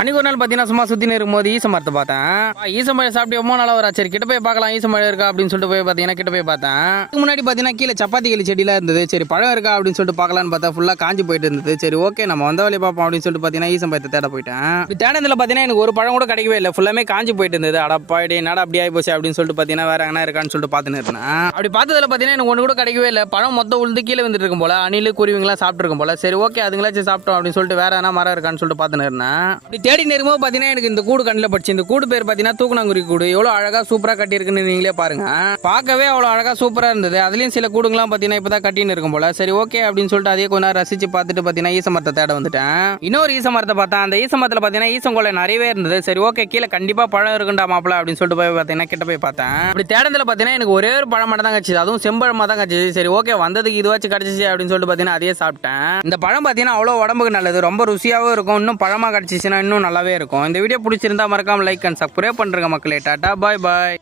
அன்னைக்கு ஒரு நாள் பார்த்தீங்கன்னா சும்மா சுற்றி இருக்கும்போது போது மரத்தை பார்த்தேன். ஆ, ஈச மழை சாப்பிட்டு எவ்வளோ நாளாக வரா சரி கிட்ட போய் பார்க்கலாம் ஈச மழை இருக்கா அப்படின்னு சொல்லிட்டு போய் பார்த்தீங்கன்னா கிட்ட போய் பார்த்தேன். முன்னாடி பார்த்தீங்கன்னா கீழே சப்பாத்தி கிளி செடியெலாம் இருந்தது. சரி பழம் இருக்கா அப்படின்னு சொல்லிட்டு பார்க்கலான்னு பார்த்தா ஃபுல்லாக காஞ்சி போயிட்டு இருந்தது. சரி ஓகே நம்ம வந்த வழி பார்ப்போம் அப்படின்னு சொல்லிட்டு பார்த்தீங்கன்னா ஈசம்பழத்தை தேட போயிட்டேன். இப்படி தேடத்தில் பார்த்தீங்கன்னா எனக்கு ஒரு பழம் கூட கிடைக்கவே இல்லை. ஃபுல்லாமே காஞ்சி போயிட்டு இருந்தது. அடப்பாடி நட அப்படி ஆகி போச்சு அப்படின்னு சொல்லிட்டு பார்த்தீங்கன்னா வேற எங்கே இருக்கான்னு சொல்லிட்டு பார்த்துன்னு இருந்தேன். அப்படி பார்த்ததுல பார்த்தீங்கன்னா எனக்கு ஒன்று கூட கிடைக்கவே இல்லை. பழம் மொத்தம் உழுந்து கீழே வந்துட்டு இருக்கும் போல. அணில் குருவிங்களாம் சாப்பிட்டுருக்கும் போல. சரி ஓகே அதுங்களாச்சும் சாப்பிட்டோம் அப்படின்னு சொல்லிட்டு வேற எதனா மரம் இருக்கான்னு சொல்லிட்டு பார்த்துன்னு இருந்தேன். அப்படி தேடி இருக்கும்போது பார்த்தீங்கன்னா எனக்கு இந்த கூடு கண்ணில் படிச்சு இந்த கூடு பேர் பார்த்தீங்கன்னா தூக்குனாங்குருவி கூடு. எவ்வளோ அழகாக சூப்பராக கட்டியிருக்குன்னு நீங்களே பாருங்க. பார்க்கவே அவ்வளோ அழகாக சூப்பராக இருந்தது. அதுலேயும் சில கூடுங்களாம் பார்த்தீங்கன்னா இப்போ தான் கட்டின்னு இருக்கும் போல. சரி ஓகே அப்படின்னு சொல்லிட்டு அதே கொஞ்ச நேரம் ரசிச்சு பார்த்துட்டு பார்த்தீங்கன்னா ஈச மரத்தை தேட வந்துட்டேன். இன்னொரு ஈசமரத்தை பார்த்தா பார்த்தேன். அந்த ஈசமரத்தில் பார்த்தீங்கன்னா ஈசங்கொலை நிறையவே இருந்தது. சரி ஓகே கீழே கண்டிப்பாக பழம் இருக்குண்டா மாப்பிள அப்படின்னு சொல்லிட்டு போய் பார்த்தீங்கன்னா கிட்ட போய் பார்த்தேன். அப்படி தேடத்தில் பார்த்தீங்கன்னா எனக்கு ஒரே ஒரு பழம் மட்டும் தான் கிடச்சிது அதுவும் செம்பழமாக தான் கிடச்சிது சரி ஓகே வந்ததுக்கு இதுவாச்சும் கிடச்சிச்சு அப்படின்னு சொல்லிட்டு பார்த்தீங்கன்னா அதே சாப்பிட்டேன். இந்த பழம் பார்த்தீங்கன்னா அவ்வளோ உடம்புக்கு நல்லது. ரொம்ப ருசியாகவும் இருக்கும். இன்னும் பழமாக கிடச்சிச்சுன்னா இன்னும் நல்லாவே இருக்கும். இந்த வீடியோ பிடிச்சிருந்தா மறக்காம லைக் அண்ட் சப்ஸ்கிரைப் பண்ணுறங்க மக்களே. டாட்டா பாய் பாய்